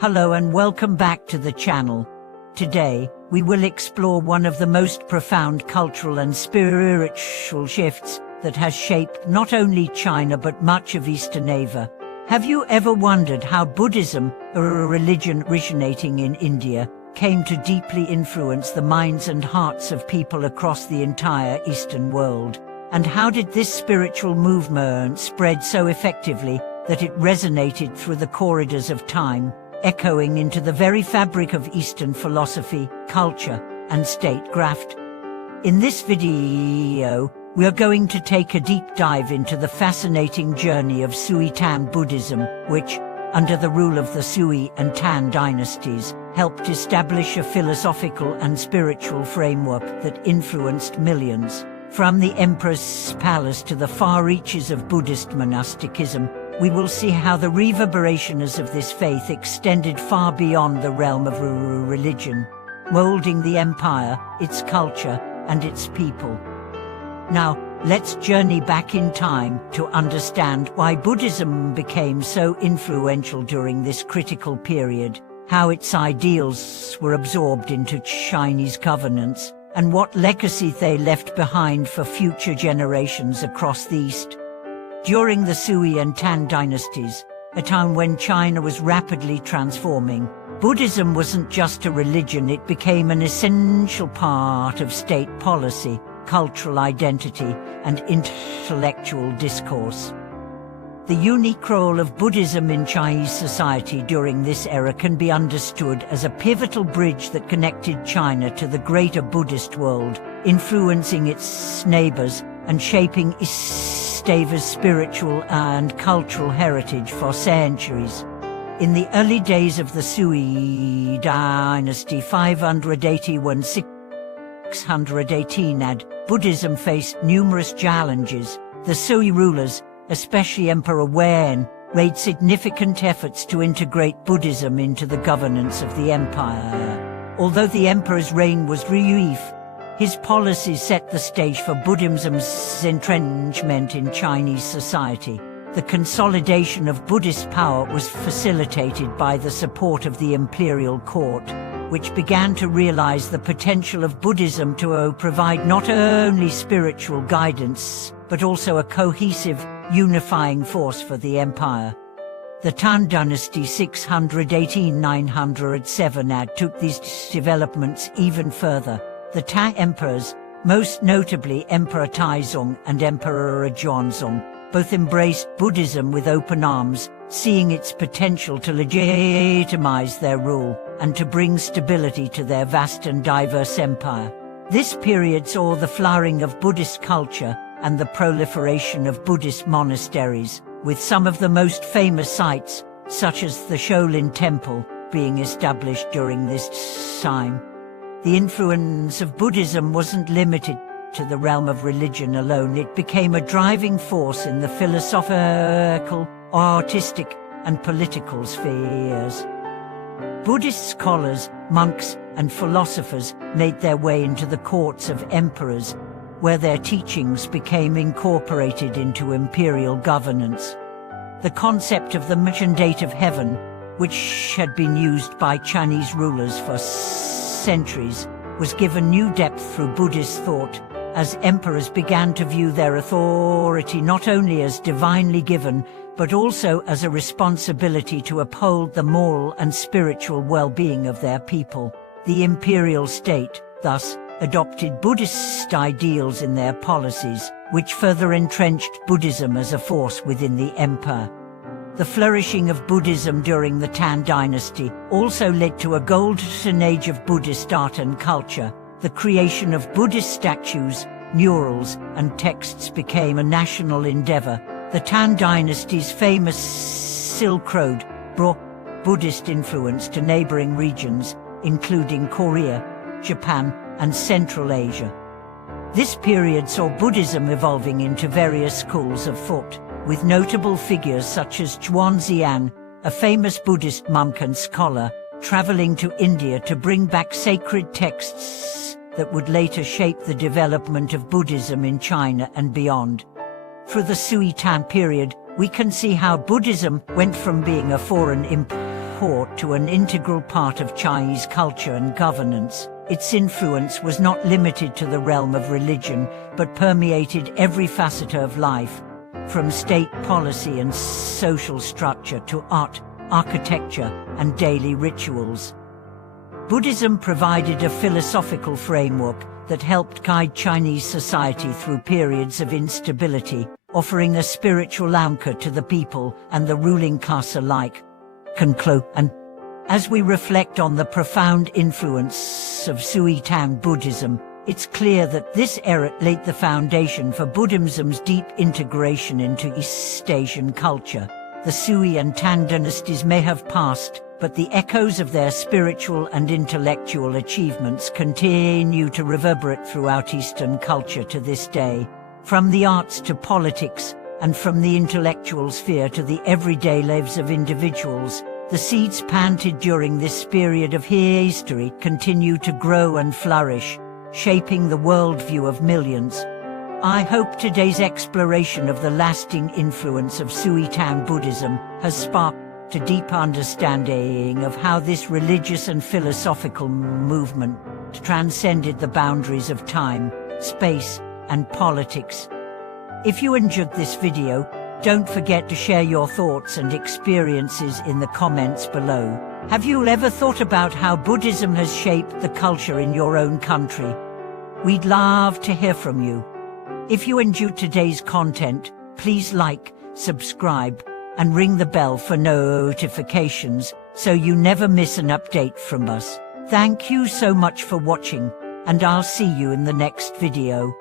Hello and welcome back to the channel. Today, we will explore one of the most profound cultural and spiritual shifts that has shaped not only China but much of Eastern Asia. Have you ever wondered how Buddhism, a religion originating in India, came to deeply influence the minds and hearts of people across the entire Eastern world? And how did this spiritual movement spread so effectively that it resonated through the corridors of time, echoing into the very fabric of Eastern philosophy, culture, and statecraft? In this video, we are going to take a deep dive into the fascinating journey of Sui Tang Buddhism, which, under the rule of the Sui and Tang dynasties, helped establish a philosophical and spiritual framework that influenced millions. From the emperor's palace to the far reaches of Buddhist monasticism, we will see how the reverberations of this faith extended far beyond the realm of religion, molding the empire, its culture, and its people. Now, let's journey back in time to understand why Buddhism became so influential during this critical period, how its ideals were absorbed into Chinese governance, and what legacy they left behind for future generations across the East. During the Sui and Tang dynasties, a time when China was rapidly transforming, Buddhism wasn't just a religion, it became an essential part of state policy, cultural identity, and intellectual discourse. The unique role of Buddhism in Chinese society during this era can be understood as a pivotal bridge that connected China to the greater Buddhist world, influencing its neighbors and shaping East Asia's spiritual and cultural heritage for centuries. In the early days of the Sui dynasty 581–618 AD, Buddhism faced numerous challenges. The Sui rulers, especially Emperor Wen, made significant efforts to integrate Buddhism into the governance of the empire. Although the emperor's reign was brief, his policies set the stage for Buddhism's entrenchment in Chinese society. The consolidation of Buddhist power was facilitated by the support of the imperial court, which began to realize the potential of Buddhism to provide not only spiritual guidance, but also a cohesive, unifying force for the empire. The Tang dynasty 618–907 AD took these developments even further. The Tang emperors, most notably Emperor Taizong and Emperor Zhuangzong, both embraced Buddhism with open arms, seeing its potential to legitimize their rule and to bring stability to their vast and diverse empire. This period saw the flowering of Buddhist culture and the proliferation of Buddhist monasteries, with some of the most famous sites, such as the Shaolin Temple, being established during this time. The influence of Buddhism wasn't limited to the realm of religion alone. It became a driving force in the philosophical, artistic, and political spheres. Buddhist scholars, monks, and philosophers made their way into the courts of emperors, where their teachings became incorporated into imperial governance. The concept of the mandate of heaven, which had been used by Chinese rulers for centuries, was given new depth through Buddhist thought, as emperors began to view their authority not only as divinely given, but also as a responsibility to uphold the moral and spiritual well-being of their people. The imperial state, thus, adopted Buddhist ideals in their policies, which further entrenched Buddhism as a force within the empire. The flourishing of Buddhism during the Tang dynasty also led to a golden age of Buddhist art and culture. The creation of Buddhist statues, murals, and texts became a national endeavor. The Tang dynasty's famous Silk Road brought Buddhist influence to neighboring regions, including Korea, Japan, and Central Asia. This period saw Buddhism evolving into various schools of thought, with notable figures such as Zhuangzian, a famous Buddhist monk and scholar, traveling to India to bring back sacred texts that would later shape the development of Buddhism in China and beyond. Through the Sui Tang period, we can see how Buddhism went from being a foreign court to an integral part of Chinese culture and governance. Its influence was not limited to the realm of religion, but permeated every facet of life, from state policy and social structure to art, architecture, and daily rituals. Buddhism provided a philosophical framework that helped guide Chinese society through periods of instability, offering a spiritual anchor to the people and the ruling class alike. And as we reflect on the profound influence of Tang Buddhism, it's clear that this era laid the foundation for Buddhism's deep integration into East Asian culture. The Sui and Tang dynasties may have passed, but the echoes of their spiritual and intellectual achievements continue to reverberate throughout Eastern culture to this day. From the arts to politics, and from the intellectual sphere to the everyday lives of individuals, the seeds planted during this period of history continue to grow and flourish, shaping the worldview of millions. I hope today's exploration of the lasting influence of Tang Buddhism has sparked a deep understanding of how this religious and philosophical movement transcended the boundaries of time, space, and politics. If you enjoyed this video, don't forget to share your thoughts and experiences in the comments below. Have you ever thought about how Buddhism has shaped the culture in your own country? We'd love to hear from you. If you enjoyed today's content, please like, subscribe, and ring the bell for notifications so you never miss an update from us. Thank you so much for watching, and I'll see you in the next video.